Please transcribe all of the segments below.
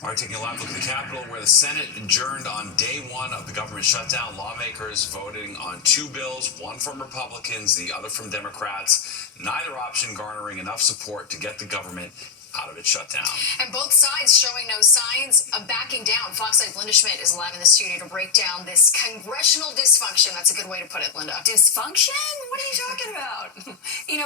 All right, taking a live look at the Capitol, where the Senate adjourned on day one of the government shutdown. Lawmakers voting on two bills, one from Republicans, the other from Democrats. Neither option garnering enough support to get the government out of its shutdown. And both sides showing no signs of backing down. Fox 8's Linda Schmidt is live in the studio to break down this congressional dysfunction. That's a good way to put it, Linda. Dysfunction? What are you talking about?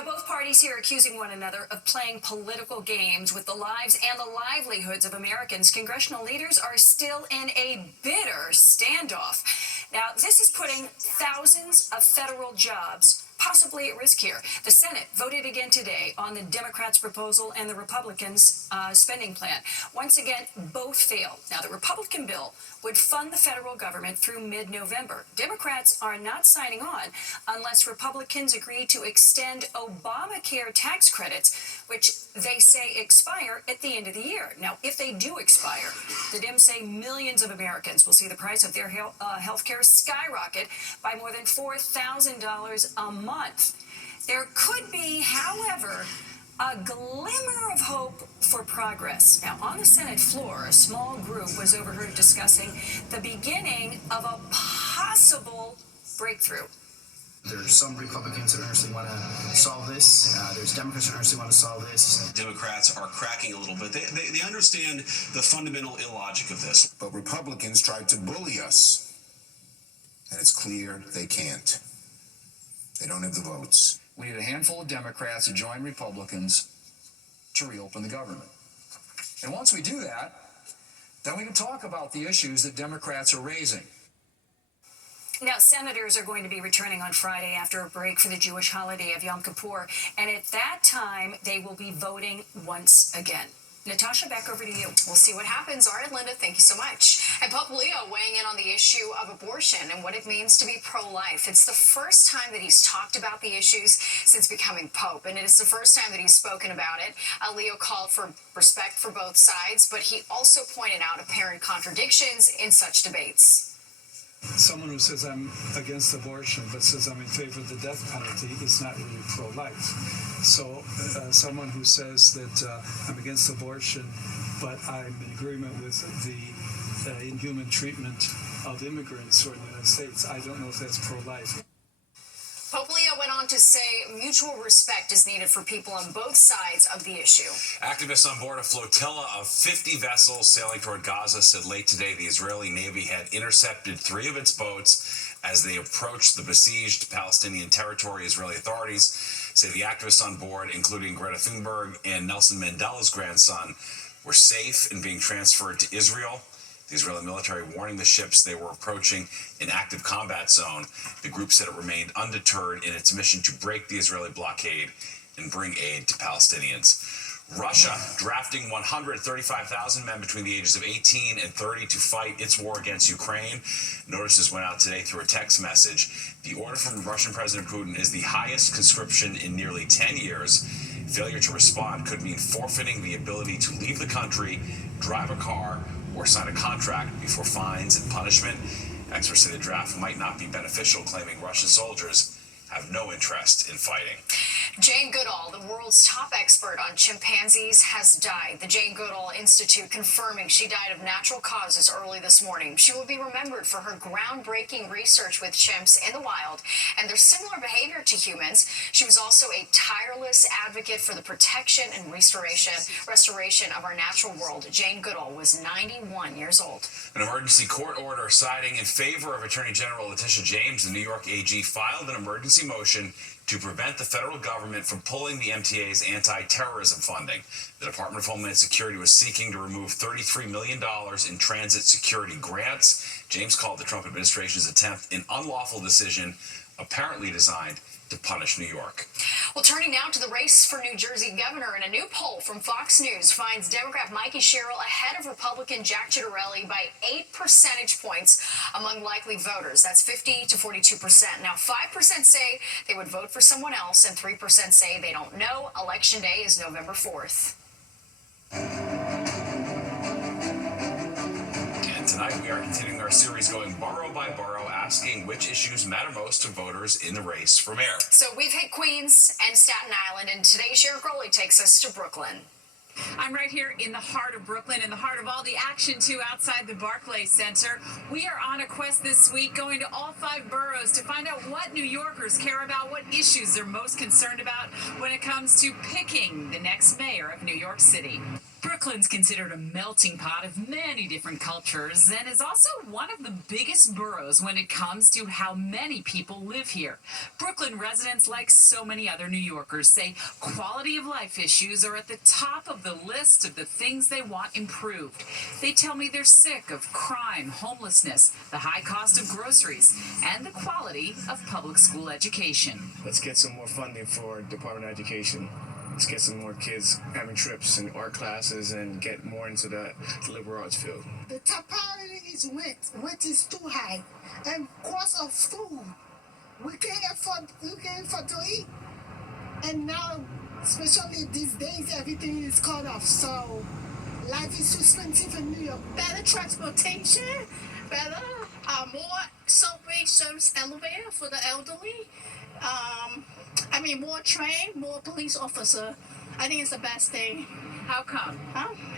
Both parties here accusing one another of playing political games with the lives and the livelihoods of Americans. Congressional leaders are still in a bitter standoff. Now, this is putting thousands of federal jobs possibly at risk here. The Senate voted again today on the Democrats' proposal and the Republicans' spending plan. Once again, both failed. Now, the Republican bill would fund the federal government through mid-November. Democrats are not signing on unless Republicans agree to extend Obamacare tax credits, which they say expire at the end of the year. Now, if they do expire, the Dems say millions of Americans will see the price of their health care skyrocket by more than $4,000 a month. There could be, however, a glimmer of hope for progress. Now, on the Senate floor, a small group was overheard discussing the beginning of a possible breakthrough. There's some Republicans that earnestly want to solve this. There's Democrats that earnestly want to solve this. Democrats are cracking a little bit. They understand the fundamental illogic of this. But Republicans tried to bully us. And it's clear they can't. They don't have the votes. We need a handful of Democrats to join Republicans to reopen the government. And once we do that, then we can talk about the issues that Democrats are raising. Now, senators are going to be returning on Friday after a break for the Jewish holiday of Yom Kippur, and at that time, they will be voting once again. Natasha, back over to you. We'll see what happens. All right, Linda, thank you so much. And Pope Leo weighing in on the issue of abortion and what it means to be pro-life. It's the first time that he's talked about the issues since becoming Pope, and it is the first time that he's spoken about it. Leo called for respect for both sides, but he also pointed out apparent contradictions in such debates. Someone who says I'm against abortion but says I'm in favor of the death penalty is not really pro-life. So someone who says that I'm against abortion but I'm in agreement with the inhuman treatment of immigrants who are in the United States, I don't know if that's pro-life. Pope Leo went on to say mutual respect is needed for people on both sides of the issue. Activists on board a flotilla of 50 vessels sailing toward Gaza said late today the Israeli Navy had intercepted 3 of its boats as they approached the besieged Palestinian territory. Israeli authorities say the activists on board, including Greta Thunberg and Nelson Mandela's grandson, were safe and being transferred to Israel. The Israeli military warning the ships they were approaching an active combat zone. The group said it remained undeterred in its mission to break the Israeli blockade and bring aid to Palestinians. Russia drafting 135,000 men between the ages of 18 and 30 to fight its war against Ukraine. Notices went out today through a text message. The order from Russian President Putin is the highest conscription in nearly 10 years. Failure to respond could mean forfeiting the ability to leave the country, drive a car, or sign a contract before fines and punishment. Experts say the draft might not be beneficial, claiming Russian soldiers have no interest in fighting. Jane Goodall, the world's top expert on chimpanzees, has died. The Jane Goodall Institute confirming she died of natural causes early this morning. She will be remembered for her groundbreaking research with chimps in the wild and their similar behavior to humans. She was also a tireless advocate for the protection and restoration of our natural world. Jane Goodall was 91 years old. An emergency court order siding in favor of Attorney General Letitia James, the New York AG, filed an emergency motion to prevent the federal government from pulling the MTA's anti-terrorism funding. The Department of Homeland Security was seeking to remove $33 million in transit security grants. James called the Trump administration's attempt an unlawful decision, apparently designed to punish New York. Well, turning now to the race for New Jersey governor, and a new poll from Fox News finds Democrat Mikey Sherrill ahead of Republican Jack Ciattarelli by 8 percentage points among likely voters. That's 50 to 42%. Now, 5% say they would vote for someone else, and 3% say they don't know. Election day is November 4th. And tonight we are continuing our series going borough by borough, asking which issues matter most to voters in the race for mayor. So we've hit Queens and Staten Island, and today Sheriff Crowley takes us to Brooklyn. I'm right here in the heart of Brooklyn, in the heart of all the action, too, outside the Barclays Center. We are on a quest this week, going to all 5 boroughs to find out what New Yorkers care about, what issues they're most concerned about when it comes to picking the next mayor of New York City. Brooklyn's considered a melting pot of many different cultures and is also one of the biggest boroughs when it comes to how many people live here. Brooklyn residents, like so many other New Yorkers, say quality of life issues are at the top of the list of the things they want improved. They tell me they're sick of crime, homelessness, the high cost of groceries, and the quality of public school education. Let's get some more funding for Department of Education. Let's get some more kids having trips and art classes and get more into the liberal arts field. The top priority is rent. Rent is too high. And cost of food. We can't afford to eat. And now, especially these days, everything is cut off. So life is too expensive in New York. Better transportation, better, more subway service elevator for the elderly. More train, more police officer. I think it's the best thing. How come?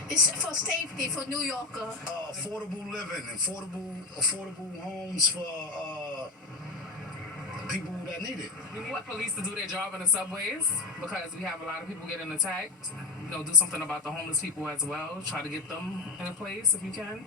It's for safety for New Yorker. Affordable living, affordable homes for people that need it. We need the police to do their job in the subways because we have a lot of people getting attacked. Do something about the homeless people as well. Try to get them in a place if you can.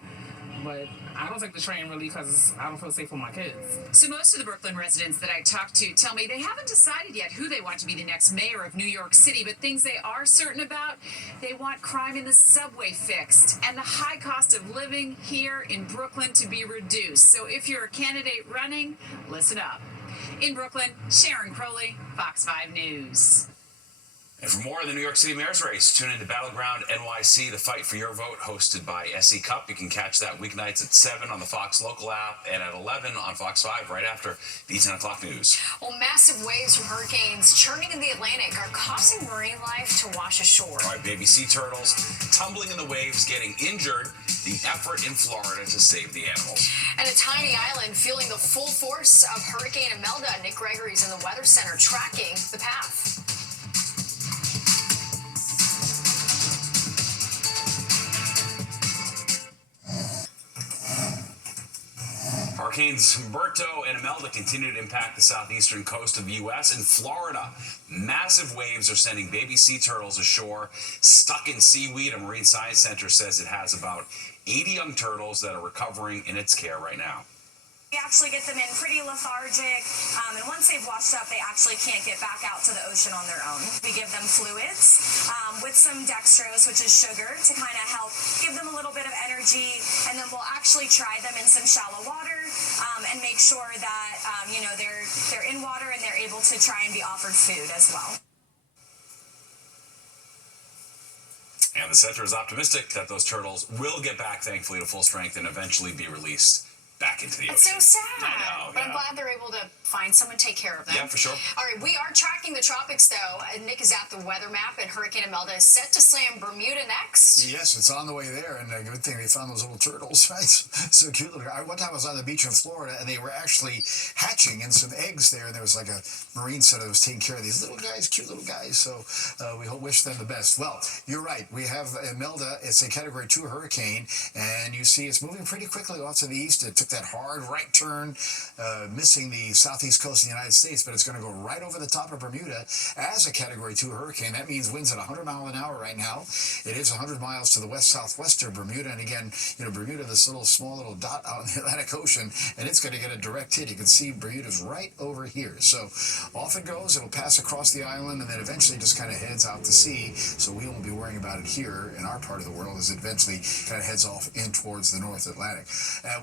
But I don't take the train really because I don't feel safe for my kids. So most of the Brooklyn residents that I talked to tell me they haven't decided yet who they want to be the next mayor of New York City, but things they are certain about, they want crime in the subway fixed and the high cost of living here in Brooklyn to be reduced. So if you're a candidate running, listen up. In Brooklyn, Sharon Crowley, Fox 5 News. And for more of the New York City Mayor's Race, tune into Battleground NYC, the Fight for Your Vote, hosted by SE Cup. You can catch that weeknights at 7 on the Fox local app and at 11 on Fox 5 right after the 10 o'clock news. Well, massive waves from hurricanes churning in the Atlantic are causing marine life to wash ashore. All right, baby sea turtles tumbling in the waves, getting injured. The effort in Florida to save the animals. And a tiny island feeling the full force of Hurricane Imelda. Nick Gregory's in the Weather Center tracking the path. Hurricanes Humberto and Imelda continue to impact the southeastern coast of the U.S. In Florida, massive waves are sending baby sea turtles ashore, stuck in seaweed. A Marine Science Center says it has about 80 young turtles that are recovering in its care right now. We actually get them in pretty lethargic, and once they've washed up, they actually can't get back out to the ocean on their own. We give them fluids with some dextrose, which is sugar, to kind of help give them a little bit of energy, and then we'll actually try them in some shallow water and make sure that they're in water and they're able to try and be offered food as well. And the center is optimistic that those turtles will get back, thankfully, to full strength and eventually be released back into the ocean. It's so sad. I know, but I'm glad they're able to find someone to take care of them. Yeah, for sure. All right, we are tracking the tropics, though. Nick is at the weather map, and Hurricane Imelda is set to slam Bermuda next. Yes, it's on the way there, and a good thing they found those little turtles, right? So cute little. One time I was on the beach in Florida, and they were actually hatching in some eggs there, and there was like a Marine center that was taking care of these little guys, cute little guys. So we wish them the best. Well, you're right. We have Imelda. It's a Category 2 hurricane, and you see it's moving pretty quickly off to the east. It took that hard right turn, missing the southeast coast of the United States, but it's going to go right over the top of Bermuda as a Category 2 hurricane. That means winds at 100 miles an hour right now. It is 100 miles to the west-southwest of Bermuda, and again, Bermuda, this small little dot out in the Atlantic Ocean, and it's going to get a direct hit. You can see Bermuda's right over here. So off it goes. It'll pass across the island, and then eventually just kind of heads out to sea, so we won't be worrying about it here in our part of the world as it eventually kind of heads off in towards the North Atlantic.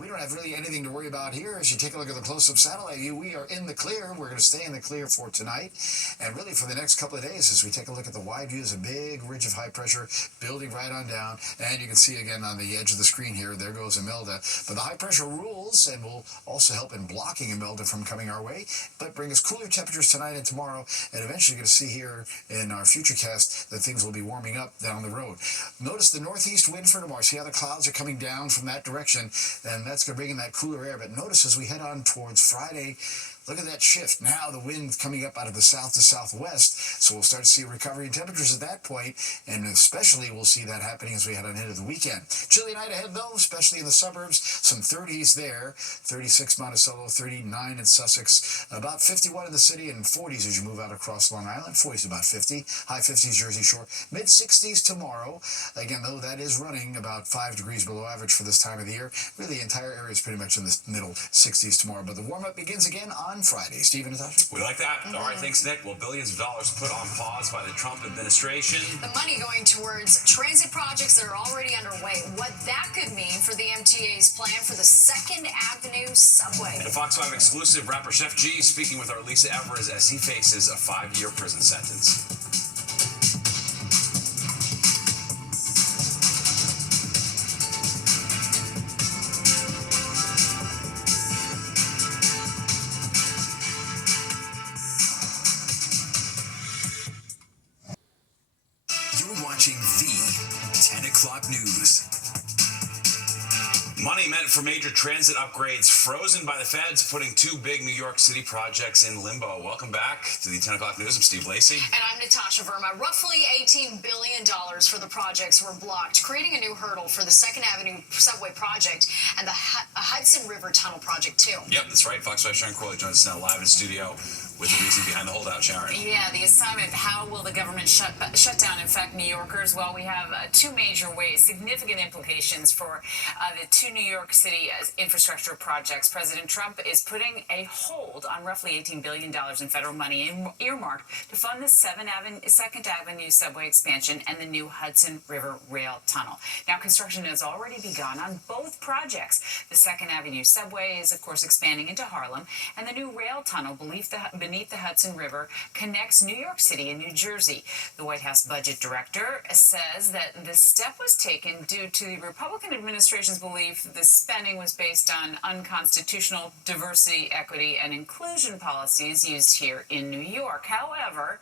We don't have really anything to worry about here. As you take a look at the close-up satellite view, we are in the clear. We're going to stay in the clear for tonight, and really for the next couple of days as we take a look at the wide view. There's a big ridge of high pressure building right on down, and you can see again on the edge of the screen here, there goes Imelda. But the high pressure rules and will also help in blocking Imelda from coming our way, but bring us cooler temperatures tonight and tomorrow, and eventually going to see here in our futurecast that things will be warming up down the road. Notice the northeast wind for tomorrow. See how the clouds are coming down from that direction, and that's going to bring in that cooler air. But notice as we head on towards Friday, look at that shift. Now the wind coming up out of the south to southwest, so we'll start to see a recovery in temperatures at that point, and especially we'll see that happening as we head on into the weekend. Chilly night ahead, though, especially in the suburbs. Some 30s there, 36 Monticello, 39 in Sussex, about 51 in the city, and 40s as you move out across Long Island. 40s about 50, high 50s Jersey Shore, mid 60s tomorrow. Again, though, that is running about 5 degrees below average for this time of the year. Really, the entire area is pretty much in the middle 60s tomorrow, but the warm-up begins again on Friday. Steve and Natasha? We like that. All right, thanks, Nick. Well, billions of dollars put on pause by the Trump administration. The money going towards transit projects that are already underway. What that could mean for the MTA's plan for the 2nd Avenue subway. And a Fox 5 exclusive, rapper Chef G speaking with our Lisa Evers as he faces a 5-year prison sentence. You're watching the 10 o'clock news. Money meant for major transit upgrades frozen by the feds, putting 2 big New York City projects in limbo. Welcome back to the 10 o'clock news. I'm Steve Lacey. And I'm Natasha Verma. Roughly $18 billion for the projects were blocked, creating a new hurdle for the 2nd Avenue subway project and the Hudson River Tunnel project, too. Yep, that's right. Fox 5 Sharon Corley joins us now live in studio with the reason behind the holdout, Sharon. Yeah, the assignment, how will the government shut down affect New Yorkers? Well, we have 2 major ways, significant implications for the 2 New York City infrastructure projects. President Trump is putting a hold on roughly $18 billion in federal money earmarked to fund the 2nd Avenue subway expansion and the new Hudson River Rail Tunnel. Now, construction has already begun on both projects. The 2nd Avenue subway is, of course, expanding into Harlem, and the new rail tunnel beneath the Hudson River connects New York City and New Jersey. The White House budget director says that the step was taken due to the Republican administration's belief the spending was based on unconstitutional diversity, equity, and inclusion policies used here in New York. However,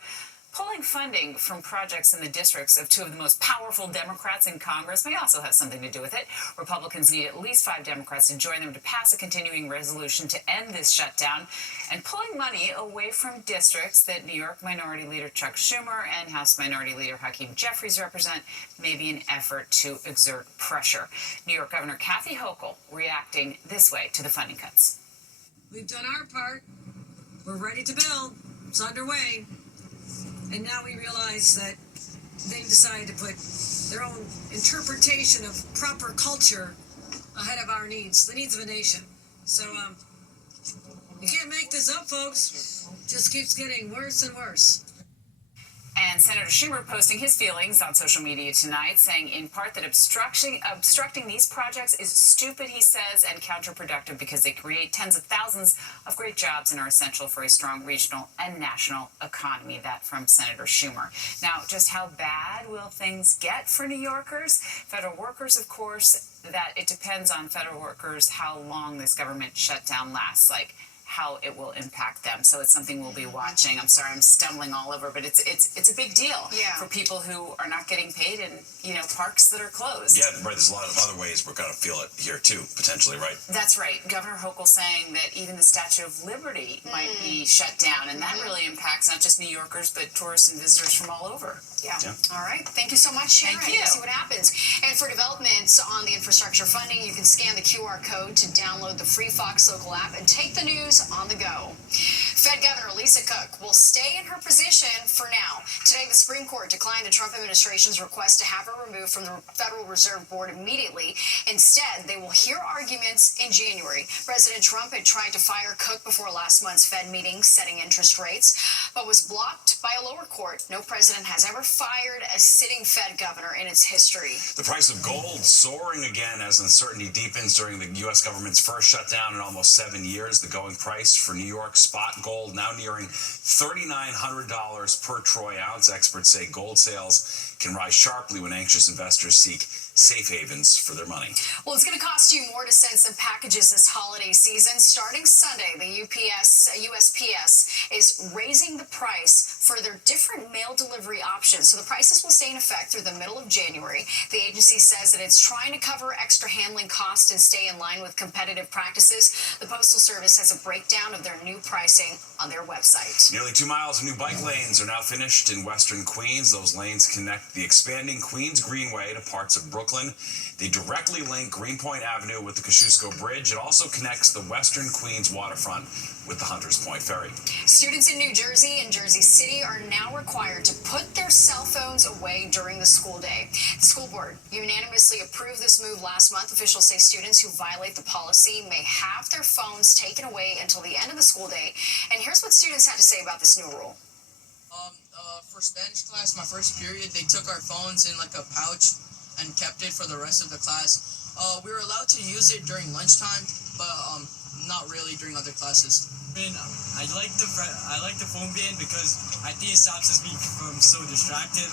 pulling funding from projects in the districts of 2 of the most powerful Democrats in Congress may also have something to do with it. Republicans need at least 5 Democrats to join them to pass a continuing resolution to end this shutdown. And pulling money away from districts that New York Minority Leader Chuck Schumer and House Minority Leader Hakeem Jeffries represent may be an effort to exert pressure. New York Governor Kathy Hochul reacting this way to the funding cuts. We've done our part. We're ready to build. It's underway. And now we realize that they've decided to put their own interpretation of proper culture ahead of our needs, the needs of a nation. So, you can't make this up, folks. Just keeps getting worse and worse. And Senator Schumer posting his feelings on social media tonight, saying in part that obstructing these projects is stupid, he says, and counterproductive because they create tens of thousands of great jobs and are essential for a strong regional and national economy. That from Senator Schumer. Now, just how bad will things get for New Yorkers? Federal workers, of course, that it depends on federal workers how long this government shutdown lasts, like how it will impact them. So it's something we'll be watching. I'm sorry, I'm stumbling all over, but it's a big deal for people who are not getting paid and, parks that are closed. Yeah, right. There's a lot of other ways we're going to feel it here, too, potentially, right? That's right. Governor Hochul saying that even the Statue of Liberty might be shut down, and that really impacts not just New Yorkers, but tourists and visitors from all over. Yeah. All right. Thank you so much, Sharon. Thank you. We'll see what happens. And for developments on the infrastructure funding, you can scan the QR code to download the free Fox Local app and take the news on the go. Fed Governor Lisa Cook will stay in her position for now. Today, the Supreme Court declined the Trump administration's request to have her removed from the Federal Reserve Board immediately. Instead, they will hear arguments in January. President Trump had tried to fire Cook before last month's Fed meeting setting interest rates, but was blocked by a lower court. No president has ever fired a sitting Fed governor in its history. The price of gold soaring again as uncertainty deepens during the U.S. government's first shutdown in almost 7 years. The going price for New York spot gold now nearing $3,900 per troy ounce. Experts say gold sales can rise sharply when anxious investors seek safe havens for their money. Well, it's going to cost you more to send some packages this holiday season. Starting Sunday, the USPS is raising the price for their different mail delivery options. So the prices will stay in effect through the middle of January. The agency says that it's trying to cover extra handling costs and stay in line with competitive practices. The Postal Service has a breakdown of their new pricing on their website. Nearly 2 miles of new bike lanes are now finished in western Queens. Those lanes connect the expanding Queens Greenway to parts of Brooklyn. They directly link Greenpoint Avenue with the Kosciuszko Bridge. It also connects the western Queens waterfront with the Hunters Point Ferry. Students in New Jersey and Jersey City are now required to put their cell phones away during the school day. The school board unanimously approved this move last month. Officials say students who violate the policy may have their phones taken away until the end of the school day. And here's what students had to say about this new rule. For Spanish class, my first period, they took our phones in like a pouch and kept it for the rest of the class. We were allowed to use it during lunchtime, but not really during other classes. I like the phone ban because I think it stops us being so distracted.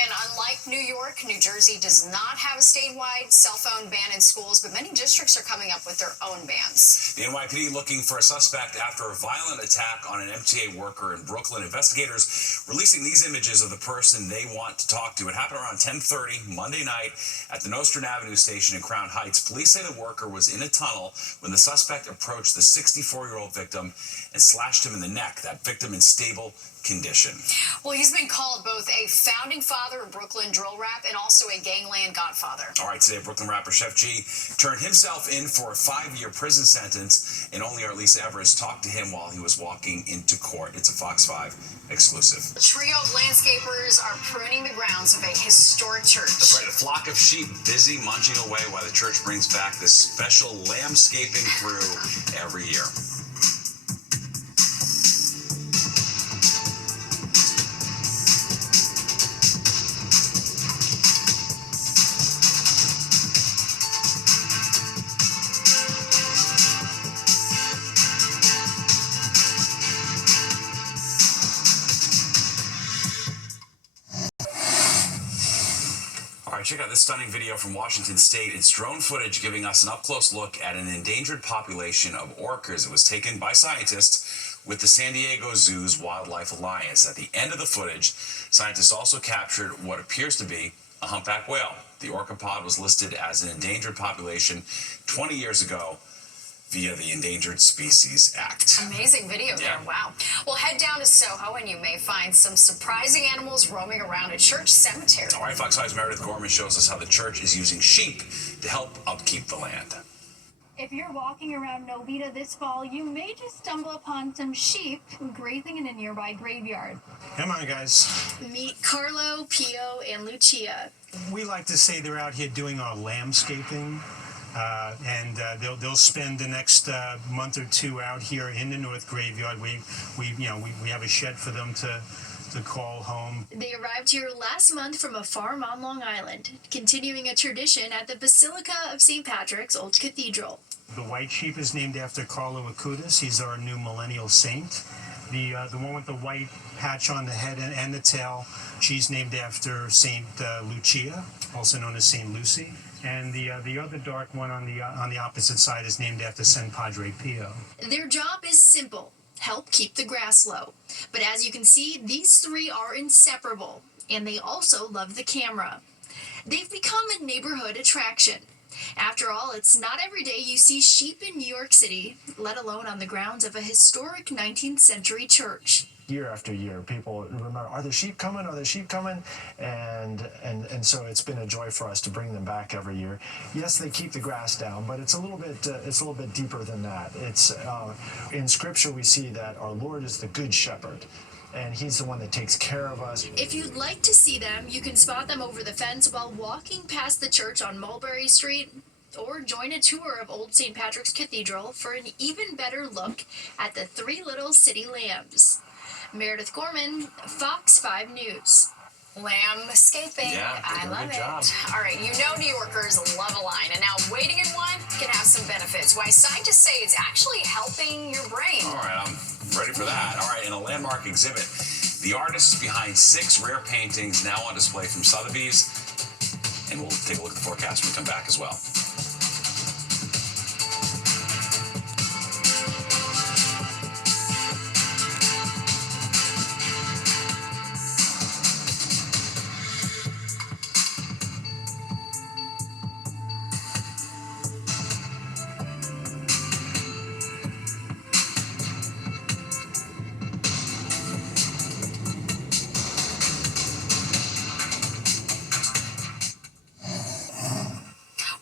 And unlike New York, New Jersey does not have a statewide cell phone ban in schools, but many districts are coming up with their own bans. The NYPD looking for a suspect after a violent attack on an MTA worker in Brooklyn. Investigators releasing these images of the person they want to talk to. It happened around 10:30 Monday night at the Nostrand Avenue station in Crown Heights. Police say the worker was in a tunnel when the suspect approached the 64-year-old victim and slashed him in the neck. That victim in stable condition. Well, he's been called both a founding father of Brooklyn drill rap and also a gangland godfather. All right, today Brooklyn rapper Chef G turned himself in for a 5-year prison sentence, and only our Lisa Everest talked to him while he was walking into court. It's a Fox 5 exclusive. A trio of landscapers are pruning the grounds of a historic church. That's right, a flock of sheep busy munching away while the church brings back this special lambscaping crew every year. Check out this stunning video from Washington State. It's drone footage giving us an up-close look at an endangered population of orcas. It was taken by scientists with the San Diego Zoo's Wildlife Alliance. At the end of the footage, scientists also captured what appears to be a humpback whale. The orca pod was listed as an endangered population 20 years ago via the Endangered Species Act. Amazing video there, wow. Well, head down to Soho and you may find some surprising animals roaming around a church cemetery. All right, Fox 5's Meredith Gorman shows us how the church is using sheep to help upkeep the land. If you're walking around Novita this fall, you may just stumble upon some sheep grazing in a nearby graveyard. Come on, guys. Meet Carlo, Pio, and Lucia. We like to say they're out here doing our lambscaping. They'll spend the next month or two out here in the North Graveyard. We have a shed for them to call home. They arrived here last month from a farm on Long Island, continuing a tradition at the Basilica of St. Patrick's Old Cathedral. The white sheep is named after Carlo Acutis. He's our new millennial saint. The one with the white patch on the head and the tail, she's named after Saint Lucia, also known as Saint Lucy. And the other dark one on the opposite side is named after San Padre Pio. Their job is simple: help keep the grass low. But as you can see, these three are inseparable, and they also love the camera. They've become a neighborhood attraction. After all, it's not every day you see sheep in New York City, let alone on the grounds of a historic 19th century church. Year after year, people remember, are the sheep coming? Are the sheep coming? And so it's been a joy for us to bring them back every year. Yes, they keep the grass down, but it's a little bit deeper than that. It's in Scripture we see that our Lord is the Good Shepherd, and He's the one that takes care of us. If you'd like to see them, you can spot them over the fence while walking past the church on Mulberry Street, or join a tour of Old St. Patrick's Cathedral for an even better look at the three little city lambs. Meredith Gorman, Fox 5 News. Lambscaping. Yeah, I love good it. job. All right, you know New Yorkers love a line, and now waiting in one can have some benefits. Why scientists say it's actually helping your brain. All right, I'm ready for that. All right, in a landmark exhibit, the artists behind 6 rare paintings now on display from Sotheby's and we'll take a look at the forecast when we come back as well.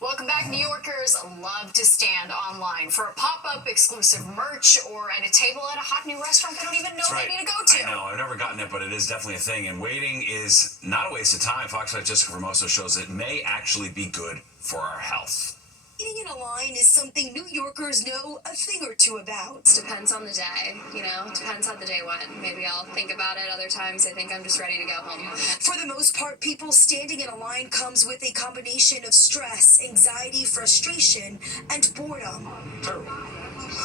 Welcome back. New Yorkers love to stand online for a pop-up exclusive merch or at a table at a hot new restaurant they don't even know they need to go to. I know. I've never gotten it, but it is definitely a thing. And waiting is not a waste of time. Fox 5 Jessica Formoso shows it may actually be good for our health. Waiting in a line is something New Yorkers know a thing or two about. Depends on the day, depends how the day went. Maybe I'll think about it. Other times I think I'm just ready to go home. For the most part, people standing in a line comes with a combination of stress, anxiety, frustration, and boredom.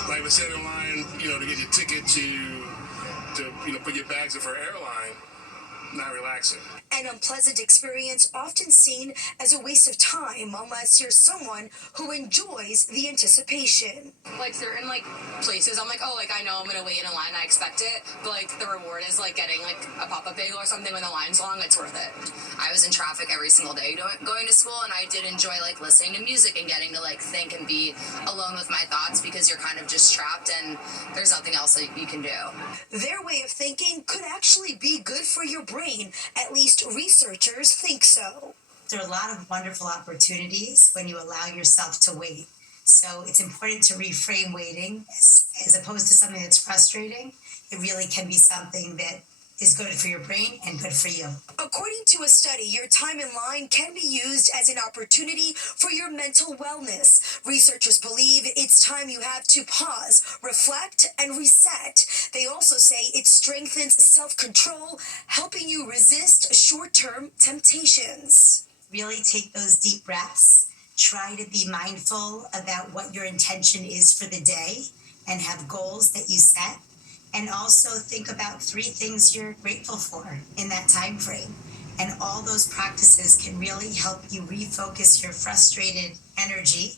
Like we're standing in line, to get your ticket to put your bags in for an airline, not relaxing. An unpleasant experience often seen as a waste of time unless you're someone who enjoys the anticipation. Like certain places, I'm I know I'm gonna wait in a line, I expect it, but the reward is getting a pop-up bagel or something when the line's long, it's worth it. I was in traffic every single day going to school, and I did enjoy listening to music and getting to think and be alone with my thoughts because you're kind of just trapped and there's nothing else that you can do. Their way of thinking could actually be good for your brain, at least researchers think so. There are a lot of wonderful opportunities when you allow yourself to wait. So it's important to reframe waiting as opposed to something that's frustrating. It really can be something that is good for your brain and good for you. According to a study, your time in line can be used as an opportunity for your mental wellness. Researchers believe it's time you have to pause, reflect, and reset. They also say it strengthens self-control, helping you resist short-term temptations. Really take those deep breaths. Try to be mindful about what your intention is for the day and have goals that you set. And also think about 3 things you're grateful for in that time frame. And all those practices can really help you refocus your frustrated energy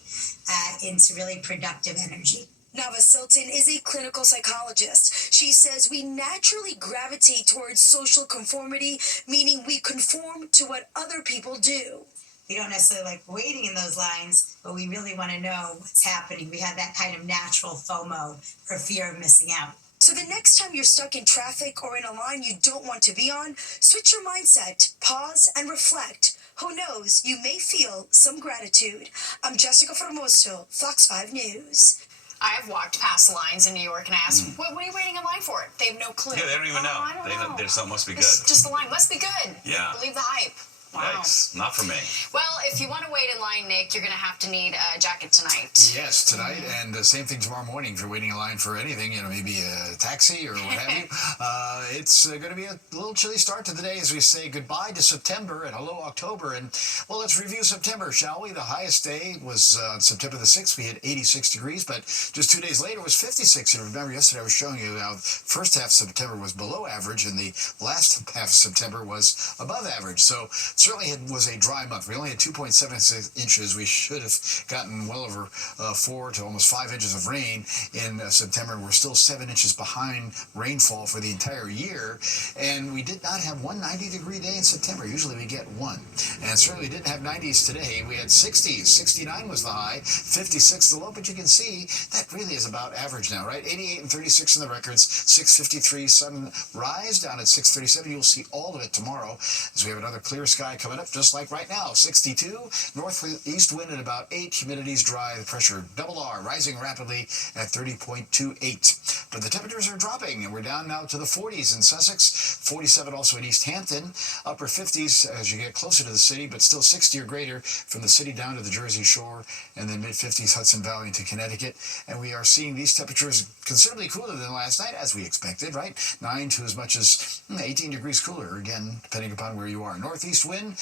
into really productive energy. Nava Silton is a clinical psychologist. She says we naturally gravitate towards social conformity, meaning we conform to what other people do. We don't necessarily like waiting in those lines, but we really want to know what's happening. We have that kind of natural FOMO, or fear of missing out. So the next time you're stuck in traffic or in a line you don't want to be on, switch your mindset, pause, and reflect. Who knows, you may feel some gratitude. I'm Jessica Formoso, Fox 5 News. I've walked past lines in New York and asked, what are you waiting in line for? They have no clue. Yeah, they don't even know. I don't know. Their something must be good. It's just the line must be good. Yeah. Believe the hype. Wow. Yikes. Not for me. Well, if you want to wait in line, Nick, you're going to have to need a jacket tonight. Yes, tonight, and the same thing tomorrow morning if you're waiting in line for anything, maybe a taxi or what have you. It's going to be a little chilly start to the day as we say goodbye to September and hello October. And, well, let's review September, shall we? The highest day was on September the 6th. We had 86 degrees, but just 2 days later it was 56. And remember, yesterday I was showing you how the first half of September was below average and the last half of September was above average. So certainly it was a dry month. We only had 2.76 inches. We should have gotten well over 4 to almost 5 inches of rain in September. We're still 7 inches behind rainfall for the entire year. And we did not have one 90-degree day in September. Usually we get one. And certainly we didn't have 90s today. We had 60s. 69 was the high, 56 the low. But you can see that really is about average now, right? 88 and 36 in the records, 653 sunrise down at 637. You'll see all of it tomorrow as we have another clear sky coming up. Just like right now, 62, northeast wind at about 8, humidity's dry, the pressure double R, rising rapidly at 30.28. But the temperatures are dropping, and we're down now to the 40s in Sussex, 47 also in East Hampton, upper 50s as you get closer to the city, but still 60 or greater from the city down to the Jersey Shore, and then mid-50s Hudson Valley into Connecticut. And we are seeing these temperatures considerably cooler than last night, as we expected, right? 9 to as much as 18 degrees cooler, again, depending upon where you are. Northeast wind,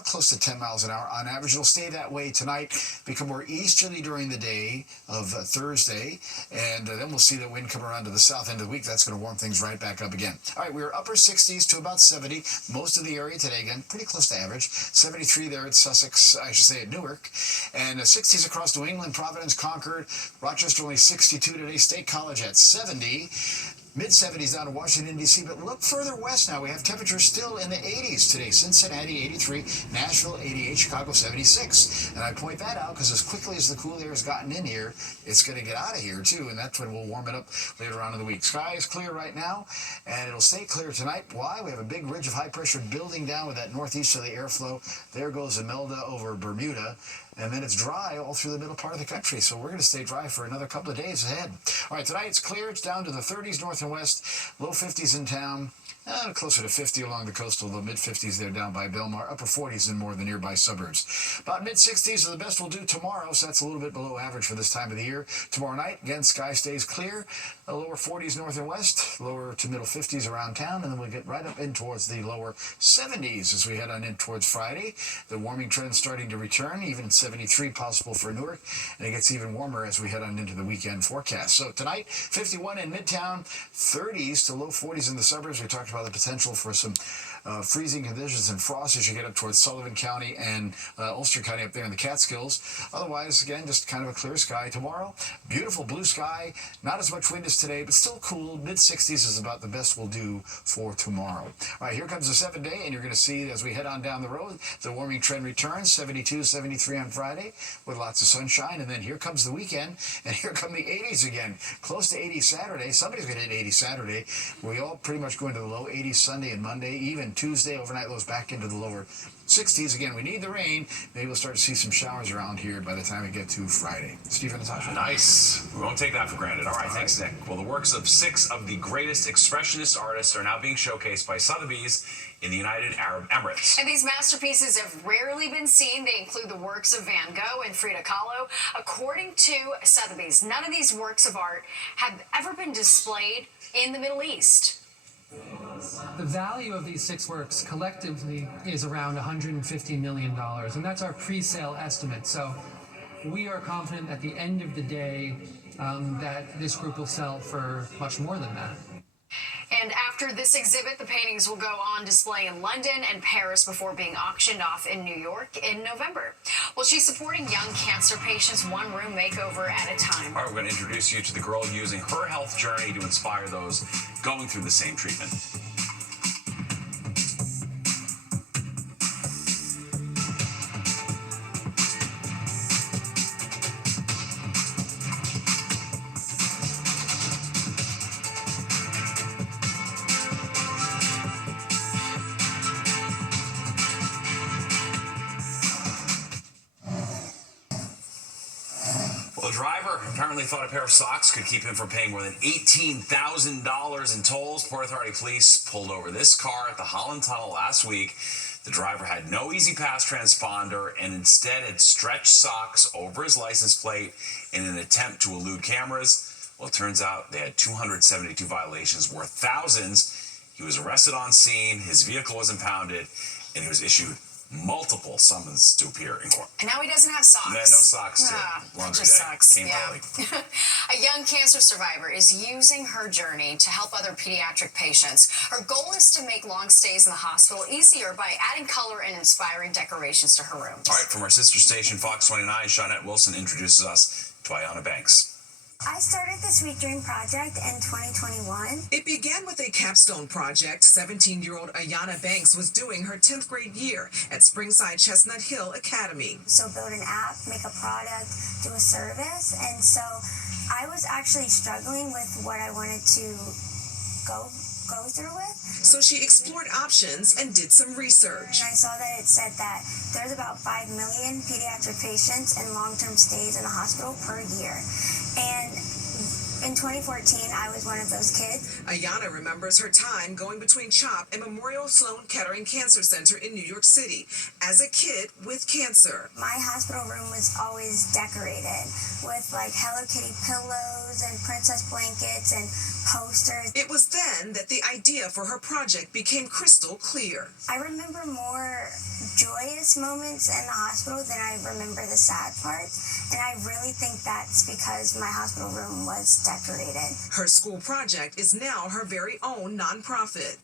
close to 10 miles an hour on average. It'll stay that way tonight, become more easterly during the day of Thursday, and then we'll see the wind come around to the south end of the week. That's going to warm things right back up again. All right, we're upper 60s to about 70 most of the area today. Again, pretty close to average. 73 there at Sussex, I should say at Newark, and 60s across New England, Providence, Concord, Rochester only 62 today. State College at 70. Mid-70s down to Washington, D.C., but look further west now. We have temperatures still in the 80s today. Cincinnati, 83. Nashville, 88. Chicago, 76. And I point that out because as quickly as the cool air has gotten in here, it's going to get out of here, too, and that's when we'll warm it up later on in the week. Sky is clear right now, and it'll stay clear tonight. Why? We have a big ridge of high pressure building down with that northeasterly airflow. There goes Imelda over Bermuda. And then it's dry all through the middle part of the country. So we're going to stay dry for another couple of days ahead. All right, tonight it's clear. It's down to the 30s north and west, low 50s in town. Closer to 50 along the coastal, the mid-50s there down by Belmar, upper 40s in more of the nearby suburbs. About mid-60s are the best we'll do tomorrow, so that's a little bit below average for this time of the year. Tomorrow night, again, sky stays clear, lower 40s north and west, lower to middle 50s around town, and then we'll get right up in towards the lower 70s as we head on in towards Friday. The warming trend starting to return, even 73 possible for Newark, and it gets even warmer as we head on into the weekend forecast. So tonight, 51 in Midtown, 30s to low 40s in the suburbs. We talked about the potential for some freezing conditions and frost as you get up towards Sullivan County and Ulster County up there in the Catskills. Otherwise, again, just kind of a clear sky tomorrow. Beautiful blue sky, not as much wind as today, but still cool. Mid-60s is about the best we'll do for tomorrow. All right, here comes the 7th day, and you're going to see as we head on down the road, the warming trend returns, 72, 73 on Friday with lots of sunshine, and then here comes the weekend, and here come the 80s again. Close to 80 Saturday. Somebody's going to hit 80 Saturday. We all pretty much go into the low 80s Sunday and Monday, even Tuesday, overnight lows back into the lower 60s. Again, we need the rain. Maybe we'll start to see some showers around here by the time we get to Friday. Steve and Natasha. Nice. We won't take that for granted. All right, thanks, Nick. Well, the works of 6 of the greatest expressionist artists are now being showcased by Sotheby's in the United Arab Emirates. And these masterpieces have rarely been seen. They include the works of Van Gogh and Frida Kahlo. According to Sotheby's, none of these works of art have ever been displayed in the Middle East. The value of these 6 works collectively is around $150 million, and that's our pre-sale estimate. So we are confident at the end of the day that this group will sell for much more than that. And after this exhibit, the paintings will go on display in London and Paris before being auctioned off in New York in November. Well, she's supporting young cancer patients one room makeover at a time. All right, we're going to introduce you to the girl using her health journey to inspire those going through the same treatment. Well, the driver apparently thought a pair of socks could keep him from paying more than $18,000 in tolls. Port Authority police pulled over this car at the Holland Tunnel last week. The driver had no Easy Pass transponder and instead had stretched socks over his license plate in an attempt to elude cameras. Well, it turns out they had 272 violations worth thousands. He was arrested on scene, his vehicle was impounded, and he was issued multiple summons to appear in court. And now he doesn't have socks. No socks. That just sucks. Yeah. A young cancer survivor is using her journey to help other pediatric patients. Her goal is to make long stays in the hospital easier by adding color and inspiring decorations to her room. All right, from our sister station, Fox 29, Shawnette Wilson introduces us to Ayanna Banks. I started the Sweet Dream Project in 2021. It began with a capstone project. 17-year-old Ayanna Banks was doing her 10th grade year at Springside Chestnut Hill Academy. So build an app, make a product, do a service. And so I was actually struggling with what I wanted to go through with. So she explored options and did some research. And I saw that it said that there's about 5 million pediatric patients in long-term stays in the hospital per year. And In 2014, I was one of those kids. Ayanna remembers her time going between CHOP and Memorial Sloan Kettering Cancer Center in New York City as a kid with cancer. My hospital room was always decorated with like Hello Kitty pillows and princess blankets and posters. It was then that the idea for her project became crystal clear. I remember more joyous moments in the hospital than I remember the sad parts, and I really think that's because my hospital room was decorated. Her school project is now her very own nonprofit.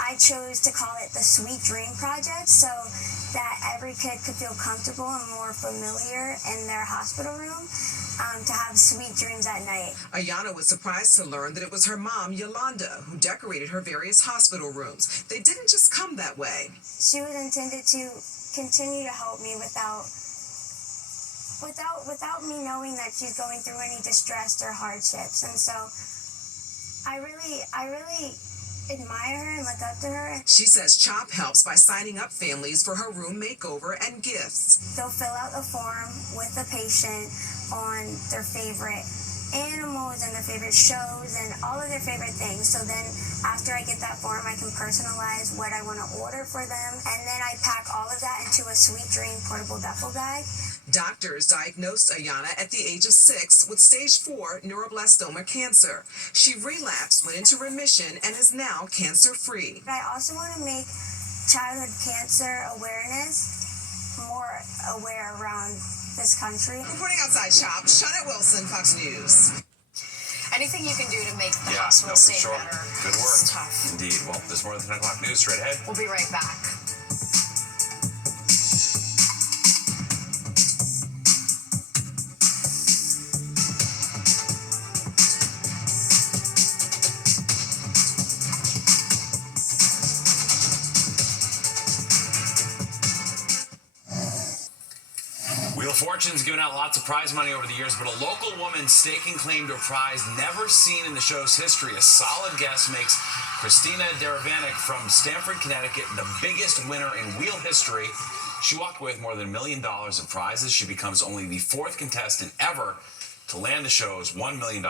I chose to call it the Sweet Dream Project so that every kid could feel comfortable and more familiar in their hospital room to have sweet dreams at night. Ayanna was surprised to learn that it was her mom, Yolanda, who decorated her various hospital rooms. They didn't just come that way. She was intended to continue to help me without me knowing that she's going through any distress or hardships. And so I really admire her and look up to her. She says CHOP helps by signing up families for her room makeover and gifts. They'll fill out a form with the patient on their favorite animals and their favorite shows and all of their favorite things. So then after I get that form, I can personalize what I want to order for them. And then I pack all of that into a Sweet Dream portable duffel bag. Doctors diagnosed Ayanna at the age of 6 with stage 4 neuroblastoma cancer. She relapsed, went into remission, and is now cancer-free. But I also want to make childhood cancer awareness more aware around this country. Reporting outside CHOP, Shawnette Wilson, Fox News. Anything you can do to make the Yeah, hospital no, for stay sure. better. Good It's work. tough. Indeed. Well, there's more than 10 o'clock news straight ahead. We'll be right back. Wheel of Fortune's given out lots of prize money over the years, but a local woman staking claim to a prize never seen in the show's history. A solid guess makes Christina Deravanik from Stamford, Connecticut, the biggest winner in wheel history. She walked away with more than $1 million of prizes. She becomes only the 4th contestant ever to land the show's $1 million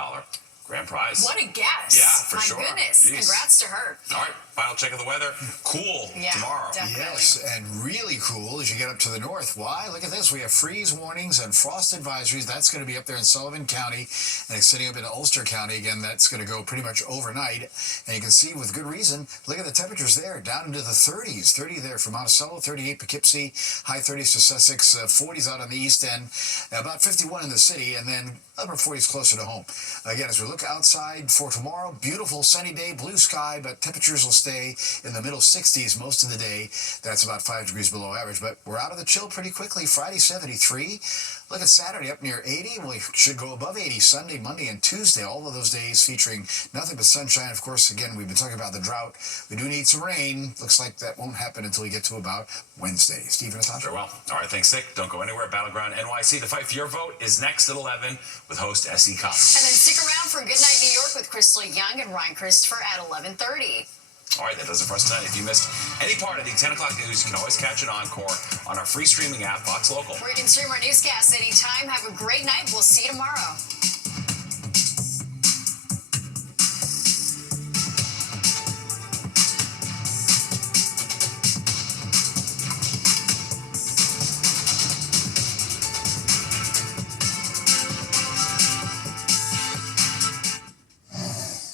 grand prize. What a guess. Yeah, for My sure. goodness. Jeez. Congrats to her. All right, final check of the weather. Cool tomorrow. Definitely. Yes, and really cool as you get up to the north. Why? Look at this. We have freeze warnings and frost advisories. That's going to be up there in Sullivan County and extending up into Ulster County. Again, that's going to go pretty much overnight. And you can see with good reason, look at the temperatures there, down into the 30s. 30 there for Monticello, 38 Poughkeepsie, high 30s to Sussex, 40s out on the east end, about 51 in the city, and then upper 40s closer to home. Again, as we look outside for tomorrow, beautiful sunny day, blue sky, but temperatures will stay in the middle 60s most of the day. That's about 5 degrees below average, but we're out of the chill pretty quickly. Friday, 73. Look at Saturday, up near 80. We should go above 80 Sunday, Monday, and Tuesday. All of those days featuring nothing but sunshine. Of course, again, we've been talking about the drought. We do need some rain. Looks like that won't happen until we get to about Wednesday. Steve and Natasha. Very well. All right, thanks, Nick. Don't go anywhere. Battleground NYC. The fight for your vote is next at 11 with host S.E. Cobb. And then stick around for Good Night New York with Crystal Young and Ryan Christopher at 11:30. All right, that does it for us tonight. If you missed any part of the 10 o'clock news, you can always catch an encore on our free streaming app, Fox Local. Where you can stream our newscasts anytime. Have a great night. We'll see you tomorrow.